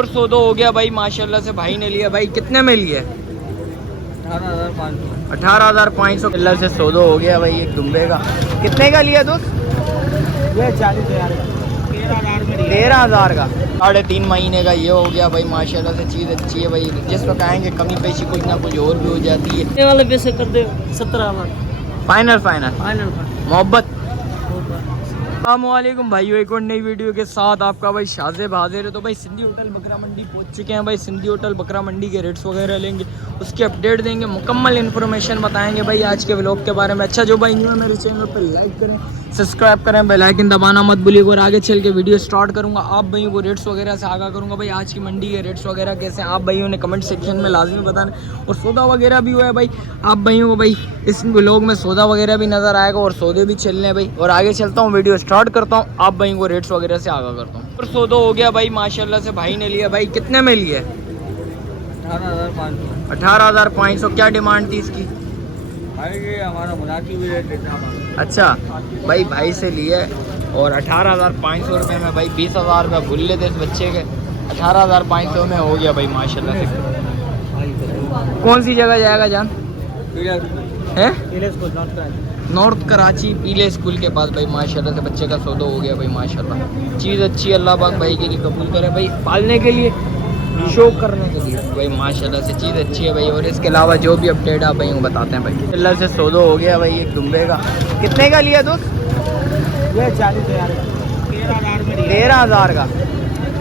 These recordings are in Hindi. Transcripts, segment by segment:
और सौदा हो गया भाई माशाल्लाह से। भाई ने लिया भाई, कितने में लिया? 18,500 अल्लाह से सौदा हो गया भाई एक दुम्बे का। कितने का लिया दोस्त? 40,000 का, 13,000 का। 3.5 महीने का ये हो गया भाई माशाल्लाह से। चीज़ अच्छी है भाई, जिस वक्त आएंगे कमी पेशी कुछ ना कुछ और भी हो जाती है। ये वाले पैसे कर दे 17,000 फाइनल फाइनल फाइनल मोहब्बत। अस्सलामुअलैकुम भाइयों, एक और नई वीडियो के साथ आपका भाई शाज़ेब हाजिर है। तो भाई सिंधी होटल बकरा मंडी पहुंच चुके हैं भाई। सिंधी होटल बकरा मंडी के रेट्स वगैरह लेंगे, उसके अपडेट देंगे, मुकम्मल इन्फॉर्मेशन बताएंगे भाई आज के व्लॉग के बारे में। अच्छा जो भाई न्यू है मेरे चैनल पर लाइक करें, सब्सक्राइब करें, बेल आइकन दबाना मत भूलिएगा। और आगे चल के वीडियो स्टार्ट करूँगा, आप भाइयों को रेट्स वगैरह से आगाह करूँगा भाई। आज की मंडी के रेट्स वगैरह कैसे आप भाइयों ने कमेंट सेक्शन में लाजमी बताना। और सौदा वगैरह भी हुआ है भाई, आप भाइयों को भाई इस व्लॉग में सौदा वगैरह भी नज़र आएगा और सौदे भी चल रहे हैं भाई। और आगे चलता हूँ, वीडियो स्टार्ट करता हूँ, आप भाइयों को रेट्स वगैरह से आगाह करता हूँ। और सौदा हो गया भाई माशाल्लाह से। भाई ने लिया भाई, कितने में लिया? 18,500। क्या डिमांड थी इसकी? हमारा मुनाफी भी रेट। अच्छा भाई, भाई से लिए और 18,500 रुपये में भाई 20,000 रुपये भूल लेते इस बच्चे के। 18,500 में हो गया भाई माशाल्लाह से। कौन सी जगह जाएगा जान? है नॉर्थ कराची पीले स्कूल के पास भाई माशाल्लाह से। बच्चे का सौदा हो गया भाई माशाल्लाह। चीज़ अच्छी, अल्लाह पाक भाई के लिए कबूल करे भाई, पालने के लिए, शो करने के लिए भाई माशाल्लाह से। चीज़ अच्छी है भाई। और इसके अलावा जो भी अपडेट आप भाई को बताते हैं भाई। अल्लाह से सौदा हो गया भाई एक दुम्बे का। कितने का लिया दोस्त? ये 40,000 का, 13,000 का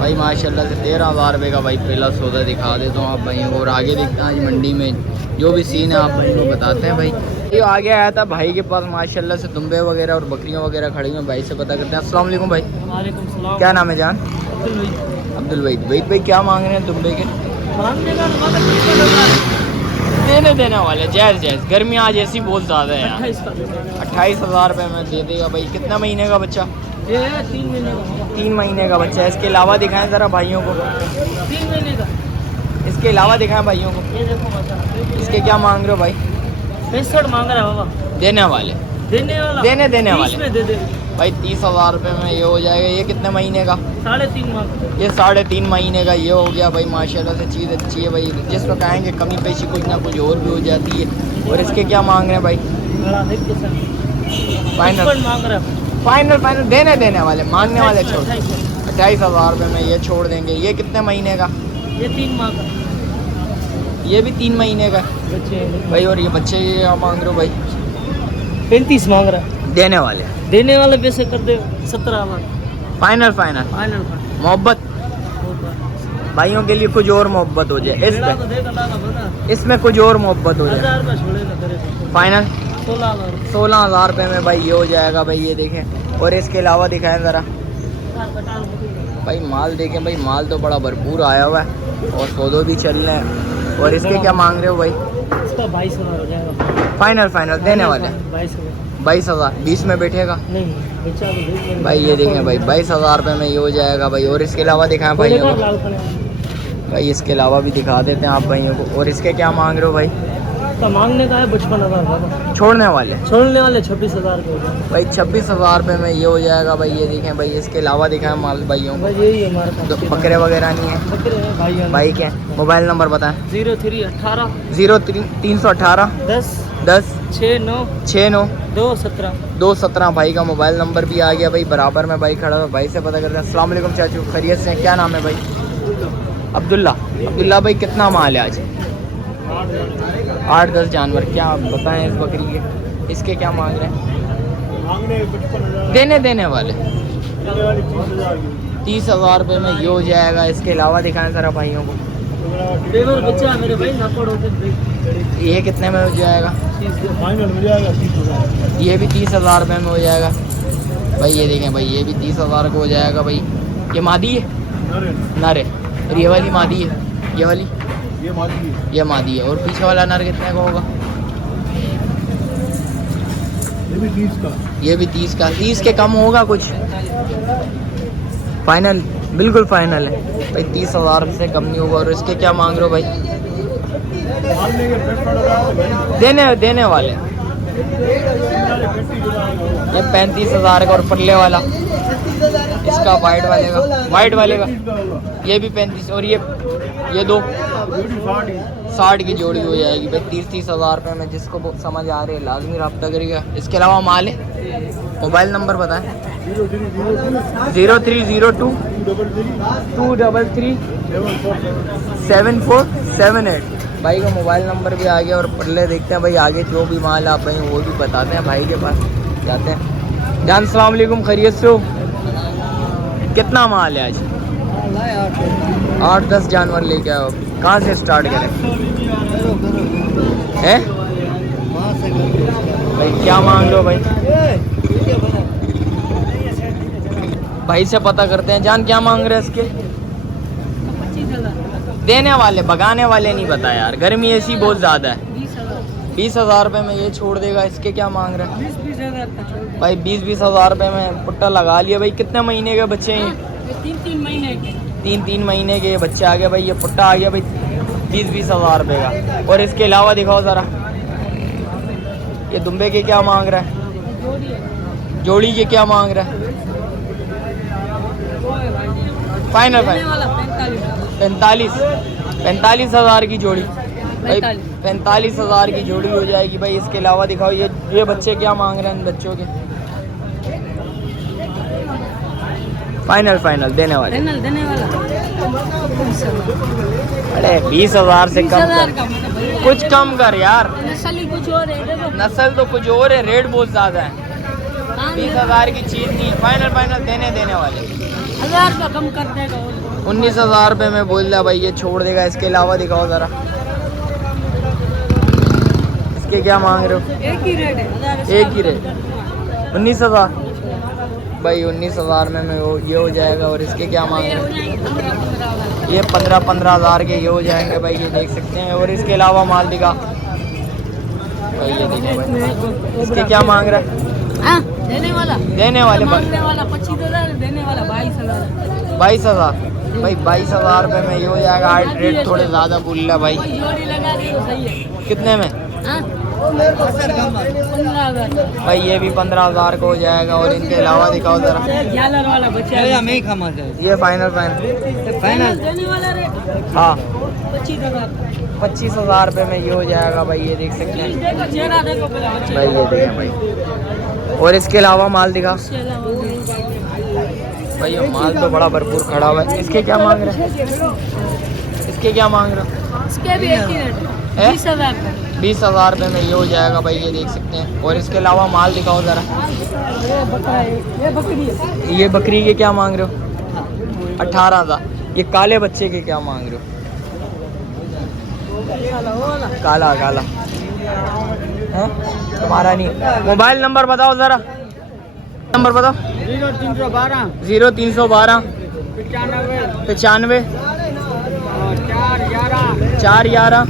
भाई माशाल्लाह से। 13,000 रुपये का भाई पहला सौदा दिखा देता हूँ आप भाइयों को। और आगे देखते हैं आज मंडी में जो भी सीन है आप भाई को बताते हैं भाई। ये आगे आया था भाई के पास माशाल्लाह से दुम्बे वगैरह और बकरियां वगैरह खड़ी हैं। भाई से पता करते हैं। अस्सलाम वालेकुम भाई। वालेकुम सलाम। क्या नाम है जान? अब्दुल वहीद। वहीद भाई क्या मांग रहे हैं दुम्बे के? देने वाले जायज़ जायज़। गर्मी आज ऐसी बहुत ज़्यादा है यार। 28,000 रुपये में दे देगा भाई। कितना महीने का बच्चा? 3 महीने का। 3 महीने का बच्चा है। इसके अलावा दिखाएं ज़रा भाइयों को। 3 महीने का। इसके अलावा दिखाएं भाइयों को। ये देखो बच्चा। इसके क्या मांग रहे हो भाई? 65 मांग रहा है बाबा। देने वाले? देने वाला देने वाले में दे दे भाई। 30,000 रुपये में ये हो जाएगा। ये कितने महीने का? 3.5 मांग। ये 3.5 महीने का ये हो गया भाई माशाल्लाह से। चीज़ अच्छी है भाई, जिस वक्त आएंगे कमी पेशी कुछ ना कुछ और भी हो जाती है। और इसके क्या मांग रहे हैं भाई? फाइनल मांग रहा है। फाइनल देने वाले, मांगने वाले छोड़। 28,000 रुपये में ये छोड़ देंगे। ये कितने महीने का? ये 3 माह का। ये भी 3 महीने का बच्चे भाई। और ये बच्चे ये मांग रहे हो भाई? 35 मांग रहा है। देने वाले? देने वाले पैसे कर दे 17,000 फाइनल फाइनल मोहब्बत भाइयों के लिए कुछ और मोहब्बत हो जाए इसमें कुछ और मोहब्बत हो जाए। फाइनल 16,000 रुपये में भाई ये हो जाएगा भाई। ये देखें। और इसके अलावा दिखाएं ज़रा भाई। माल देखें भाई, माल तो बड़ा भरपूर आया हुआ है और सौदों भी चल रहे हैं। और इसके क्या मांग रहे हो भाई? इसका 22,000 हो जाएगा। फाइनल देने वाले 22,000। 20 में बैठेगा नहीं बच्चा तो भाई। ये देखें भाई 22,000 रुपये में ये हो जाएगा भाई। और इसके अलावा दिखाएं भाइयों को भाई। इसके अलावा भी दिखा देते हैं आप भाइयों को। और इसके क्या मांग रहे हो भाई? तो मांगने का है 55,000। छोड़ने वाले 26,000 के हो जाएगा भाई। 26,000 रुपये में ये हो जाएगा भाई। ये देखें भाई। इसके अलावा दिखाएं माल भाइयों को। यही है हमारे पास। तो बकरे वगैरह नहीं है? बकरे हैं भाई। भाई क्या मोबाइल नंबर बताएं? 0318 0318 10 10 69 217 217 भाई का मोबाइल नंबर भी आ गया भाई। बराबर में भाई खड़ा हुआ। भाई से पता करते हैं। अस्सलाम वालेकुम चाचू, खैरियत से? क्या नाम है भाई? अब्दुल्ला भाई। कितना माल है आज? 8-10 जानवर। क्या बताएं इस बकरी के? इसके क्या मांग रहे हैं? देने वाले 30,000 रुपये में ये हो जाएगा। इसके अलावा दिखाएं ज़रा भाइयों को। बच्चा मेरे भाई नापड़ होते। ये कितने में हो जाएगा? फाइनल हो जाएगा 30,000। ये भी 30,000 रुपये में हो जाएगा भाई। ये देखें भाई, ये भी 30,000 का हो जाएगा भाई। ये मादी है नर है। और ये वाली मादी है? ये वाली ये मादी है। और पीछे वाला नर कितने का होगा? ये भी 30 का। 30 के कम होगा कुछ? फाइनल बिल्कुल फाइनल है भाई। 30,000 से कम नहीं होगा। और इसके क्या मांग रहे हो भाई? देने वाले ये 35,000 का। और पल्ले वाला इसका वाइट वाले का ये भी 35 और ये दो 60 की जोड़ी हो जाएगी भाई 30 हज़ार रुपये में। जिसको समझ आ रही है लाजमी रब्ता करेगा। इसके अलावा माल है। मोबाइल नंबर बताएं। 0302 233 7478। भाई का मोबाइल नंबर भी आ गया। और पल्ले देखते हैं भाई आगे जो भी माल आप भाई वो भी बताते हैं भाई के पास जाते हैं। जान सलाम वालेकुम, खैरियत से हो? कितना माल है आज? 8-10 जानवर लेके आओ। कहाँ से स्टार्ट करें हैं भाई? क्या मांग लो भाई? भाई से पता करते हैं। जान क्या मांग रहे हैं इसके? देने वाले भगाने वाले नहीं पता यार, गर्मी ऐसी बहुत ज़्यादा है। 20 हज़ार रुपये में ये छोड़ देगा। इसके क्या मांग रहे हैं भाई? 20 हज़ार रुपये में पुट्टा लगा लिया भाई। कितने महीने के बच्चे हैं? 3 महीने के बच्चे आ गए भाई। ये पुट्टा आ गया भाई 20 हज़ार रुपये का। और इसके अलावा दिखाओ ज़रा ये दुम्बे के क्या मांग रहा है? जोड़ी के क्या मांग रहा है? फाइनल 45 हज़ार की जोड़ी भाई। 45 हज़ार की जोड़ी हो जाएगी भाई। इसके अलावा दिखाओ ये बच्चे क्या मांग रहे हैं इन बच्चों के? फाइनल देने वाला। अरे 20 हज़ार से कम कर, कुछ कम कर यार। नस्ल तो कुछ और है, रेट बहुत ज़्यादा है। 20 हज़ार की चीज़ नहीं। फाइनल देने वाले 1000 का कम कर देगा। 19 हज़ार रुपये में बोल दिया भाई। ये छोड़ देगा। इसके अलावा दिखाओ ज़रा इसके क्या मांग रहे हो? एक ही रेट है। 19 हज़ार भाई। 19 हज़ार में ये हो जाएगा। और इसके क्या मांग रहे हैं? ये 15 हज़ार के ये हो जाएंगे भाई। ये देख सकते हैं। और इसके अलावा माल दिखा भाई। ये देखो भाई इसके क्या मांग रहा है? देने वाले मांगने वाला 25 हज़ार, देने वाला 22 हज़ार भाई। 22 हज़ार रुपये में ये हो जाएगा। हार्ट रेट थोड़े ज़्यादा बोल रहा भाई। जोड़ी लगा दी तो सही है। कितने में 15,000 भाई? ये भी 15 हज़ार का हो जाएगा। और इनके अलावा दिखाओ ज़रा झालर वाला बच्चा ये फाइनल देने वाला रेट हाँ 25 हज़ार रुपये में ये हो जाएगा भाई। ये देख सकते हैं देखो चेहरा देखो भाई। ये देखें भाई। और इसके अलावा माल दिखा भाई। ये माल तो बड़ा भरपूर खड़ा हुआ है। इसके क्या मांग रहे हैं? इसके क्या मांग रहे हो? इसके भी एक ही रेट है 20 हज़ार। 20 हज़ार रुपये में ये हो जाएगा भाई। ये देख सकते हैं। और इसके अलावा माल दिखाओ ज़रा। ये बकरा है, ये बकरी है। ये बकरी के क्या मांग रहे हो? 18 हज़ार। ये काले बच्चे के क्या मांग रहे हो? काला है तुम्हारा नहीं। मोबाइल नंबर बताओ ज़रा। नंबर बताओ। 0312 95 411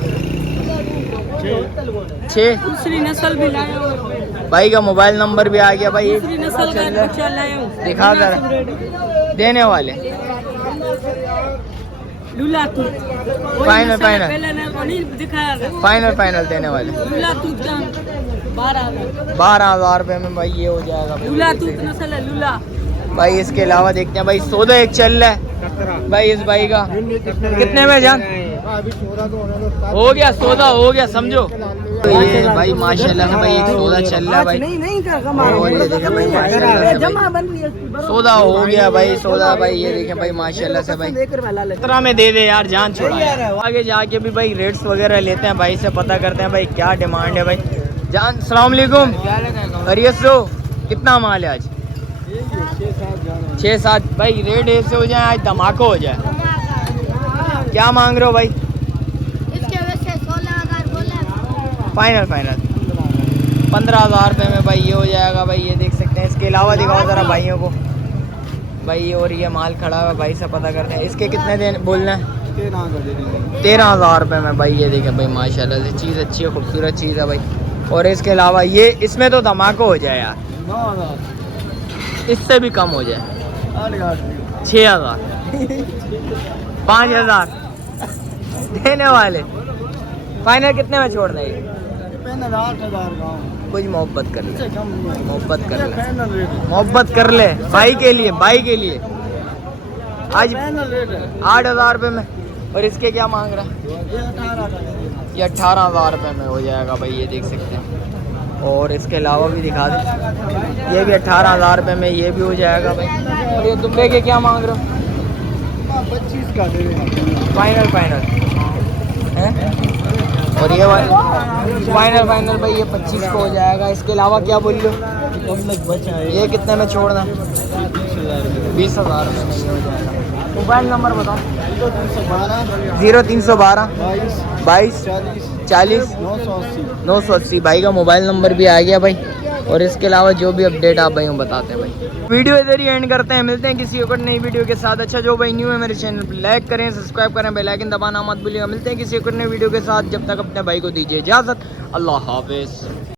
6। दूसरी नस्ल भी लाया हूँ भाई का मोबाइल नंबर भी आ गया भाई। दूसरी नस्ल का बच्चा लाया हूँ। दिखा कर देने वाले लूला तू फाइनल पहले नहीं दिखाया था। फाइनल देने वाले लूला तू 12 हज़ार रुपये में भाई। ये हो जाएगा लूला तू नस्ल है लूला भाई। इसके अलावा देखते हैं भाई सौदा एक चल रहा है भाई इस भाई का। कितने में जान हो गया? सौदा हो गया समझो। तो ये भाई माशाल्लाह से भाई एक सौदा चल रहा है भाई। सौदा हो गया भाई। सौदा भाई ये देखें भाई माशाल्लाह से भाई। 17 में दे दे यार, जान छोड़ा यार। आगे जाके भी भाई रेट्स वगैरह लेते हैं भाई से, पता करते हैं भाई क्या डिमांड है भाई। जान सलाम वालेकुम, खैरियत से हो? कितना माल है आज? 6-7 भाई। रेट ऐसे हो जाए आज धमाका हो जाए। क्या मांग रहे हो भाई? फाइनल 15 हज़ार रुपये में भाई ये हो जाएगा भाई। ये देख सकते हैं। इसके अलावा दिखाओ ज़रा भाइयों को भाई। और ये माल खड़ा हुआ है भाई से पता करते हैं। इसके कितने देने बोलना है? 13 हज़ार रुपये में भाई। ये देखें भाई माशाल्लाह से चीज़ अच्छी है, खूबसूरत चीज़ है भाई। और इसके अलावा ये इसमें तो धमाका हो जाए यार। 9,000 इससे भी कम हो जाए। 6,000 5,000 देने वाले। फाइनल कितने में छोड़ना है? 8,000 का कुछ मोहब्बत कर ले, मोहब्बत कर ले, मोहब्बत कर ले भाई के लिए, भाई के लिए। आज 8,000 रुपये में। और इसके क्या मांग रहा है? ये 18,000 रुपये में हो जाएगा भाई, ये देख सकते हैं। और इसके अलावा भी दिखा दें, ये भी 18,000 रुपये में ये भी हो जाएगा भाई। और ये दुम्बे के क्या मांग रहे हो? 25 का दे देना फाइनल फाइनल है। और ये फाइनल फाइनल भाई ये 25 को हो जाएगा। इसके अलावा क्या बोल लो? बचा है ये कितने में छोड़ना? 20,000 में नहीं हो जाएगा। मोबाइल नंबर बताओ। 0312 22 40 980। भाई का मोबाइल नंबर भी आ गया भाई। और इसके अलावा जो भी अपडेट आप भाई बताते हैं भाई। वीडियो इधर ही एंड करते हैं, मिलते हैं किसी और नई वीडियो के साथ। अच्छा जो भाई न्यू है मेरे चैनल पर लाइक करें, सब्सक्राइब करें, बेल आइकन दबाना मत भूलिएगा। मिलते हैं किसी और नई वीडियो के साथ, जब तक अपने भाई को दीजिए इजाज़त। अल्लाह हाफिज़।